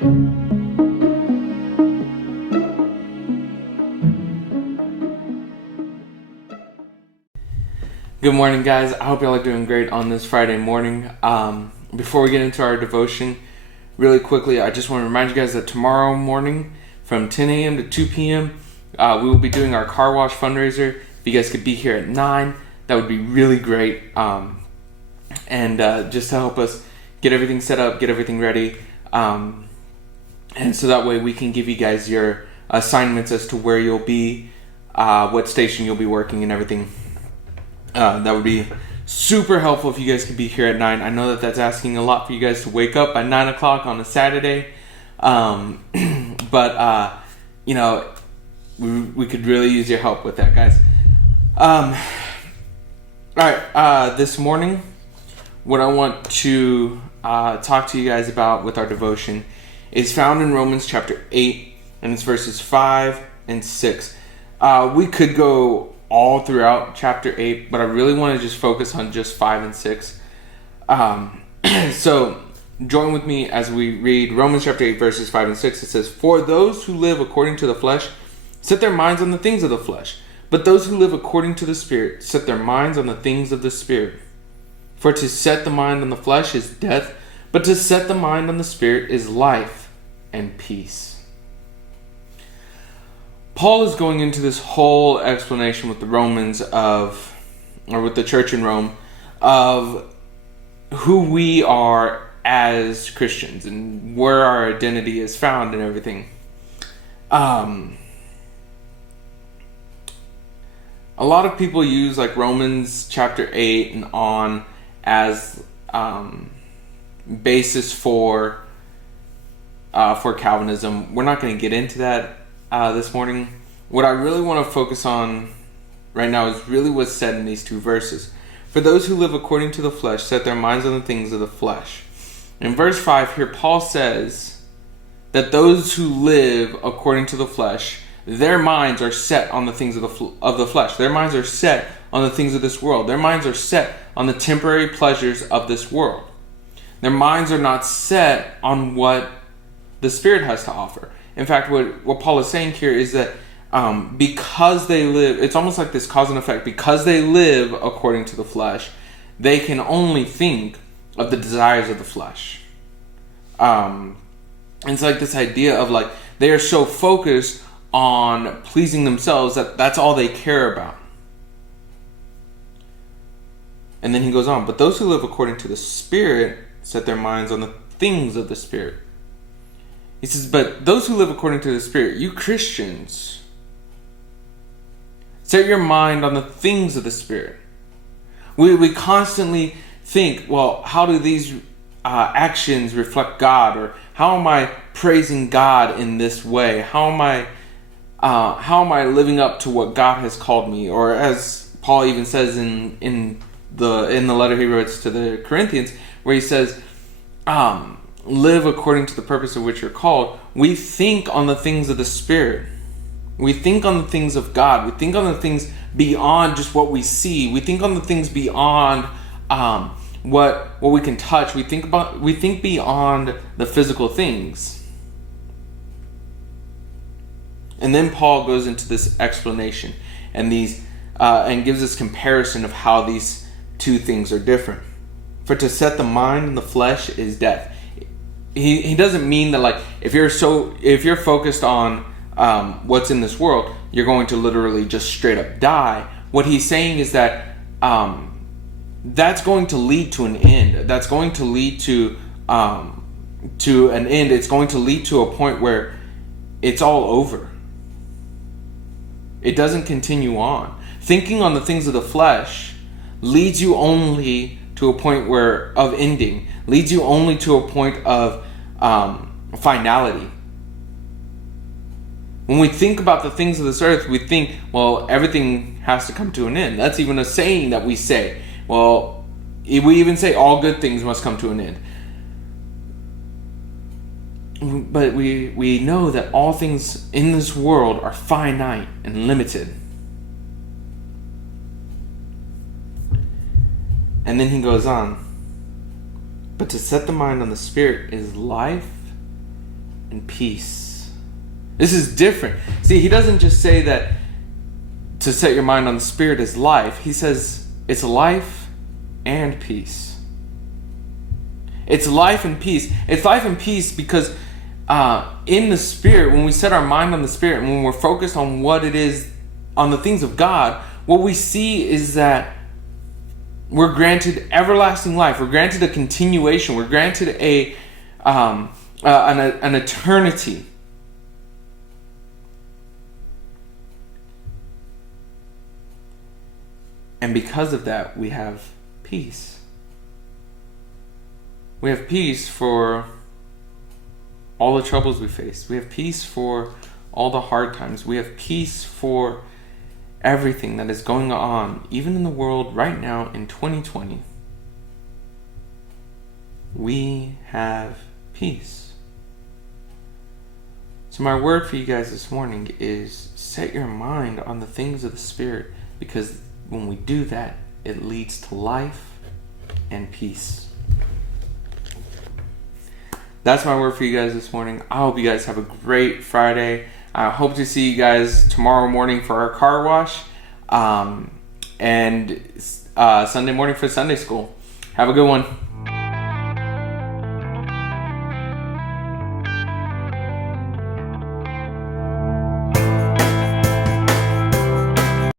Good morning, guys. I hope y'all are doing great on this Friday morning. Before we get into our devotion, really quickly, I just want to remind you guys that tomorrow morning from 10 a.m. to 2 p.m., we will be doing our car wash fundraiser. If you guys could be here at 9, that would be really great. And just to help us get everything set up, get everything ready. And so that way we can give you guys your assignments as to where you'll be, what station you'll be working and everything. That would be super helpful if you guys could be here at 9. I know that that's asking a lot for you guys to wake up at 9 o'clock on a Saturday. But we could really use your help with that, guys. All right, this morning, what I want to talk to you guys about with our devotion is found in Romans chapter 8, and it's verses 5 and 6. We could go all throughout chapter 8, but I really want to just focus on just 5 and 6. So join with me as we read Romans chapter 8 verses 5 and 6. It says, "For those who live according to the flesh set their minds on the things of the flesh, but those who live according to the Spirit set their minds on the things of the Spirit. For to set the mind on the flesh is death, but to set the mind on the Spirit is life and peace." Paul is going into this whole explanation with the Romans with the church in Rome, of who we are as Christians and where our identity is found and everything. A lot of people use like Romans chapter 8 and on as basis for Calvinism. We're not going to get into that this morning. What I really want to focus on right now is really what's said in these two verses. For those who live according to the flesh set their minds on the things of the flesh. In verse 5 here, Paul says that those who live according to the flesh, their minds are set on the things of the flesh. Their minds are set on the things of this world. Their minds are set on the temporary pleasures of this world. Their minds are not set on what the Spirit has to offer. In fact, what Paul is saying here is that because they live, it's almost like this cause and effect. Because they live according to the flesh, they can only think of the desires of the flesh. It's like this idea of like they are so focused on pleasing themselves that that's all they care about. And then he goes on, but those who live according to the Spirit set their minds on the things of the Spirit. He says, but those who live according to the Spirit, you Christians, set your mind on the things of the Spirit. We constantly think, well, how do these actions reflect God? Or how am I praising God in this way? How am I living up to what God has called me? Or as Paul even says in the letter he writes to the Corinthians, where he says, live according to the purpose of which you're called. We think on the things of the Spirit. We think on the things of God. We think on the things beyond just what we see. We think on the things beyond what we can touch. We think beyond the physical things. And then Paul goes into this explanation and and gives this comparison of how these two things are different. For to set the mind on the flesh is death. He doesn't mean that like if you're focused on what's in this world, you're going to literally just straight up die. What he's saying is that that's going to lead to an end. That's going to lead to an end. It's going to lead to a point where it's all over. It doesn't continue on. Thinking on the things of the flesh leads you only to a point of ending, leads you only to a point of finality. When we think about the things of this earth, we think, well, everything has to come to an end. That's even a saying that we say. Well, we even say all good things must come to an end. But we know that all things in this world are finite and limited. And then he goes on. But to set the mind on the Spirit is life and peace. This is different. See, he doesn't just say that to set your mind on the Spirit is life. He says it's life and peace. It's life and peace. It's life and peace because in the Spirit, when we set our mind on the Spirit and when we're focused on what it is, on the things of God, what we see is that we're granted everlasting life. We're granted a continuation. We're granted an eternity. And because of that, we have peace. We have peace for all the troubles we face. We have peace for all the hard times. We have peace for everything that is going on, even in the world right now in 2020. We have peace. So my word for you guys this morning is set your mind on the things of the Spirit, because when we do that, it leads to life and peace. That's my word for you guys this morning. I hope you guys have a great Friday. I hope to see you guys tomorrow morning for our car wash, and Sunday morning for Sunday school. Have a good one.